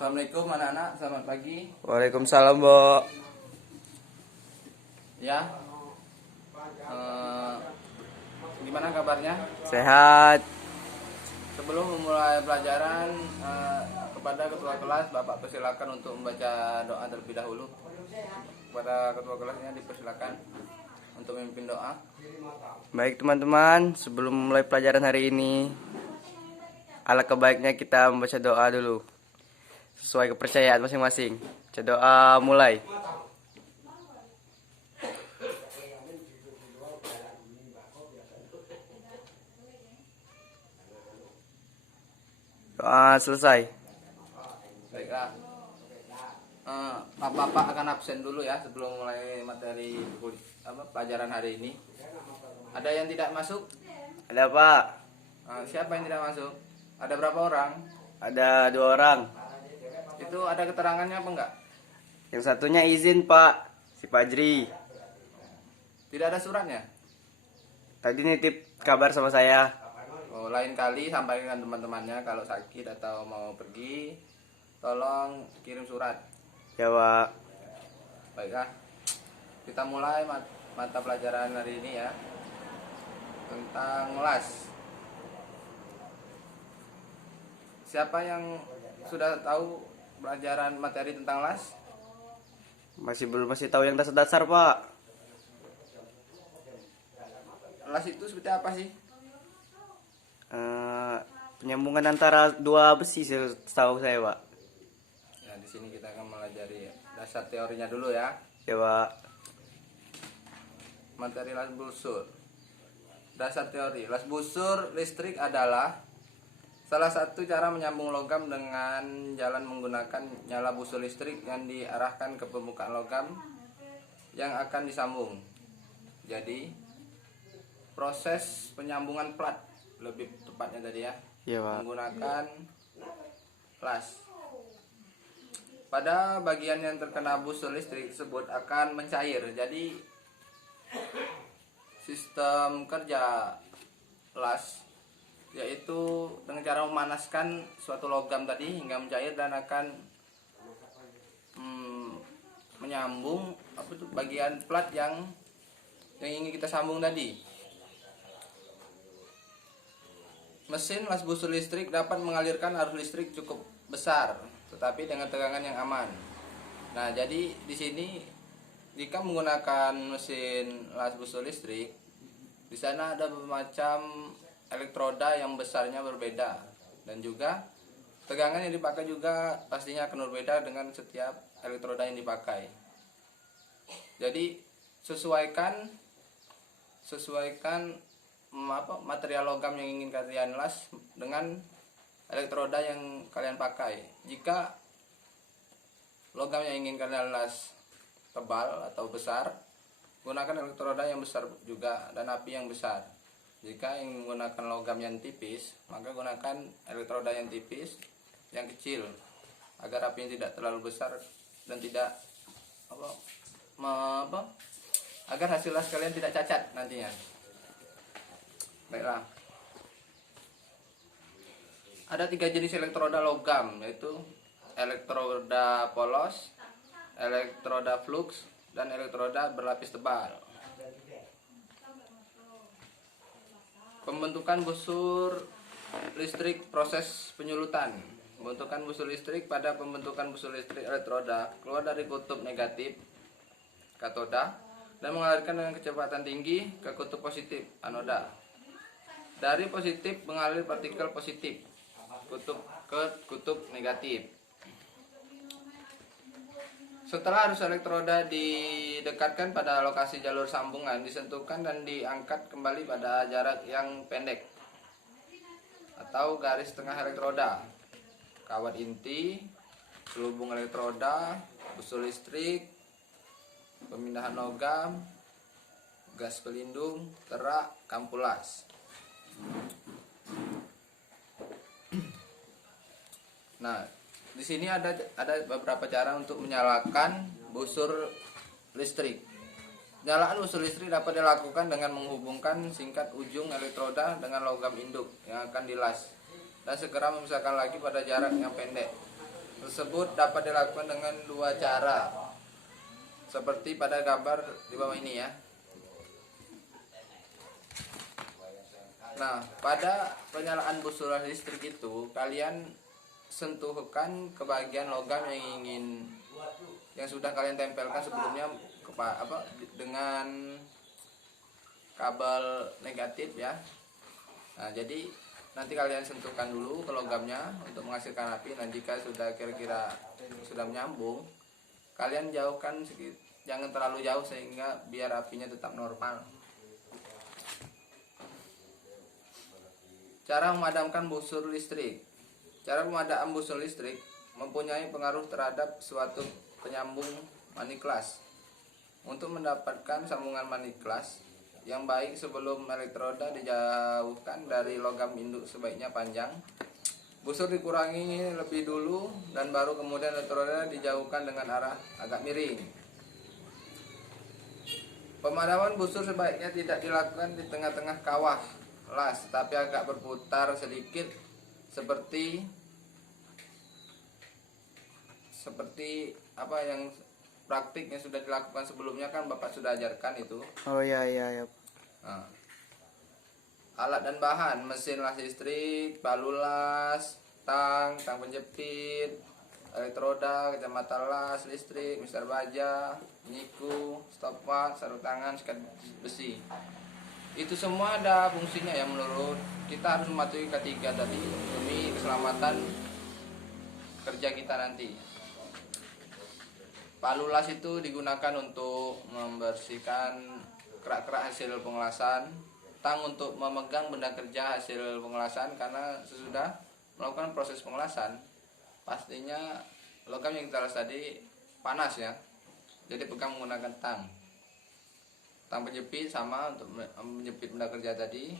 Assalamualaikum anak-anak, selamat pagi. Waalaikumsalam, Bo. Ya, gimana kabarnya? Sehat. Sebelum memulai pelajaran, kepada ketua kelas, Bapak persilakan untuk membaca doa terlebih dahulu. Kepada ketua kelasnya dipersilakan untuk memimpin doa. Baik teman-teman, sebelum mulai pelajaran hari ini, alangkah baiknya kita membaca doa dulu sesuai kepercayaan masing-masing. Baca doa mulai. Doa selesai. Baiklah. Bapak akan absen dulu ya sebelum mulai materi pelajaran hari ini. Ada yang tidak masuk? Ada Pak? Siapa yang tidak masuk? Ada berapa orang? Ada 2 orang. Itu ada keterangannya apa enggak? Yang satunya izin Pak, si Fajri. Tidak ada suratnya? Tadi nitip kabar sama saya. Oh, lain kali sampaikan teman-temannya kalau sakit atau mau pergi, tolong kirim surat. Ya Pak. Baiklah, kita mulai mata pelajaran hari ini ya, tentang las. Siapa yang sudah tahu pelajaran materi tentang las? Masih tahu yang dasar-dasar Pak. Las itu seperti apa sih? Penyambungan antara 2 besi setahu saya Pak. Ya, di sini kita akan melajari dasar teorinya dulu ya. Ya Pak. Materi las busur. Dasar teori. Las busur listrik adalah salah satu cara menyambung logam dengan jalan menggunakan nyala busur listrik yang diarahkan ke permukaan logam yang akan disambung. Jadi, proses penyambungan plat lebih tepatnya tadi ya. Iya, Pak. Menggunakan las. Pada bagian yang terkena busur listrik tersebut akan mencair. Jadi sistem kerja las yaitu dengan cara memanaskan suatu logam tadi hingga mencair dan akan menyambung bagian plat yang ingin kita sambung tadi. Mesin las busur listrik dapat mengalirkan arus listrik cukup besar, tetapi dengan tegangan yang aman. Nah, jadi di sini jika menggunakan mesin las busur listrik, di sana ada bermacam elektroda yang besarnya berbeda dan juga tegangan yang dipakai juga pastinya akan berbeda dengan setiap elektroda yang dipakai. Jadi sesuaikan material logam yang ingin kalian las dengan elektroda yang kalian pakai. Jika logam yang ingin kalian las tebal atau besar, gunakan elektroda yang besar juga dan api yang besar. Jika ingin menggunakan logam yang tipis, maka gunakan elektroda yang tipis, yang kecil, agar apinya tidak terlalu besar dan tidak agar hasil las kalian tidak cacat nantinya. Baiklah. Ada 3 jenis elektroda logam, yaitu elektroda polos, elektroda flux, dan elektroda berlapis tebal. Pembentukan busur listrik, proses penyulutan. Pembentukan busur listrik. Pada pembentukan busur listrik, elektroda keluar dari kutub negatif katoda dan mengalirkan dengan kecepatan tinggi ke kutub positif anoda. Dari positif mengalir partikel positif ke kutub negatif. Setelah arus elektroda didekatkan pada lokasi jalur sambungan, disentuhkan dan diangkat kembali pada jarak yang pendek atau garis tengah elektroda. Kawat inti, selubung elektroda, busur listrik, pemindahan logam, gas pelindung, terak, kampulas. Nah, di sini ada beberapa cara untuk menyalakan busur listrik. Penyalaan busur listrik dapat dilakukan dengan menghubungkan singkat ujung elektroda dengan logam induk yang akan dilas dan segera memisahkan lagi pada jarak yang pendek. tersebut dapat dilakukan dengan dua cara, seperti pada gambar di bawah ini ya. Nah, pada penyalaan busur listrik itu kalian sentuhkan ke bagian logam yang sudah kalian tempelkan sebelumnya dengan kabel negatif ya. Nah, jadi nanti kalian sentuhkan dulu ke logamnya untuk menghasilkan api. Dan jika sudah kira-kira sudah menyambung, kalian jauhkan sedikit, jangan terlalu jauh sehingga biar apinya tetap normal. Cara memadamkan busur listrik. Cara pemadam busur listrik mempunyai pengaruh terhadap suatu penyambung maniklas. Untuk mendapatkan sambungan maniklas yang baik, sebelum elektroda dijauhkan dari logam induk sebaiknya panjang. Busur dikurangi lebih dulu dan baru kemudian elektroda dijauhkan dengan arah agak miring. Pemadaman busur sebaiknya tidak dilakukan di tengah-tengah kawah las, tapi agak berputar sedikit seperti apa yang praktik yang sudah dilakukan sebelumnya, kan Bapak sudah ajarkan itu. Oh iya iya ya. Nah, alat dan bahan: mesin las listrik, palu las, tang penjepit, elektroda, kacamata las listrik, mister baja, nyiku, stopwatch, sarung tangan, sikat besi. Itu semua ada fungsinya ya. Menurut kita harus mematuhi ketiga tadi demi keselamatan kerja kita nanti. Palu las itu digunakan untuk membersihkan kerak-kerak hasil pengelasan. Tang untuk memegang benda kerja hasil pengelasan, karena sesudah melakukan proses pengelasan pastinya logam yang kita las tadi panas ya, jadi pegang menggunakan tang. Tang penjepit sama untuk menjepit benda kerja tadi.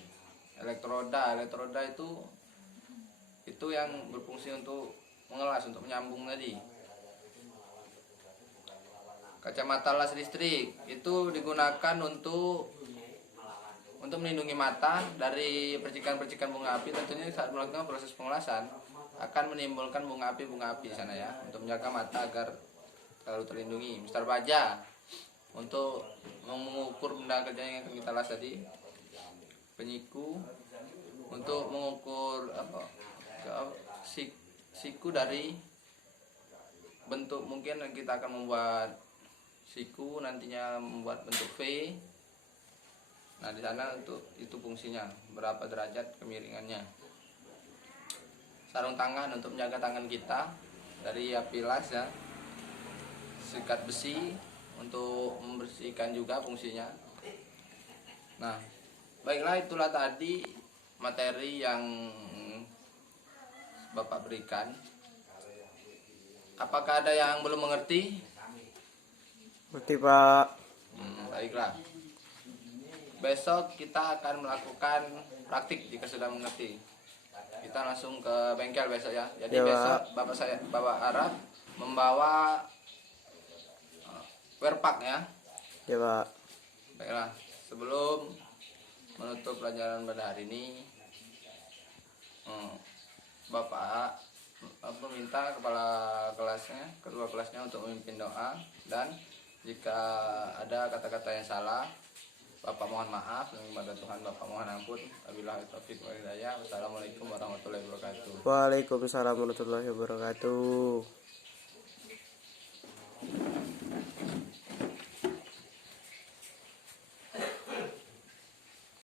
Elektroda itu yang berfungsi untuk mengelas, untuk menyambung tadi. Kacamata las listrik itu digunakan untuk melindungi mata dari percikan-percikan bunga api. Tentunya saat melakukan proses pengelasan akan menimbulkan bunga api di sana ya, untuk menjaga mata agar selalu terlindungi. Mister baja untuk mengukur benda kerja yang akan kita las tadi. Penyiku untuk mengukur siku dari bentuk, mungkin kita akan membuat siku nantinya membuat bentuk V. Nah, di sana untuk itu fungsinya, berapa derajat kemiringannya. Sarung tangan untuk menjaga tangan kita dari api las ya. Sikat besi untuk membersihkan juga fungsinya. Nah, baiklah, itulah tadi materi yang Bapak berikan. Apakah ada yang belum mengerti? Ngerti Pak. Baiklah. Besok kita akan melakukan praktik jika sudah mengerti. Kita langsung ke bengkel besok ya. Jadi Ya, besok Bapak Arab membawa werpak ya. Ya Pak. Baiklah, sebelum menutup pelajaran pada hari ini, Bapak meminta kedua kelasnya untuk memimpin doa, dan jika ada kata-kata yang salah, Bapak mohon maaf, dan kepada Tuhan Bapak mohon ampun. Wabillahi taufiq wal hidayah. Wassalamualaikum warahmatullahi wabarakatuh. Waalaikumsalam warahmatullahi wabarakatuh.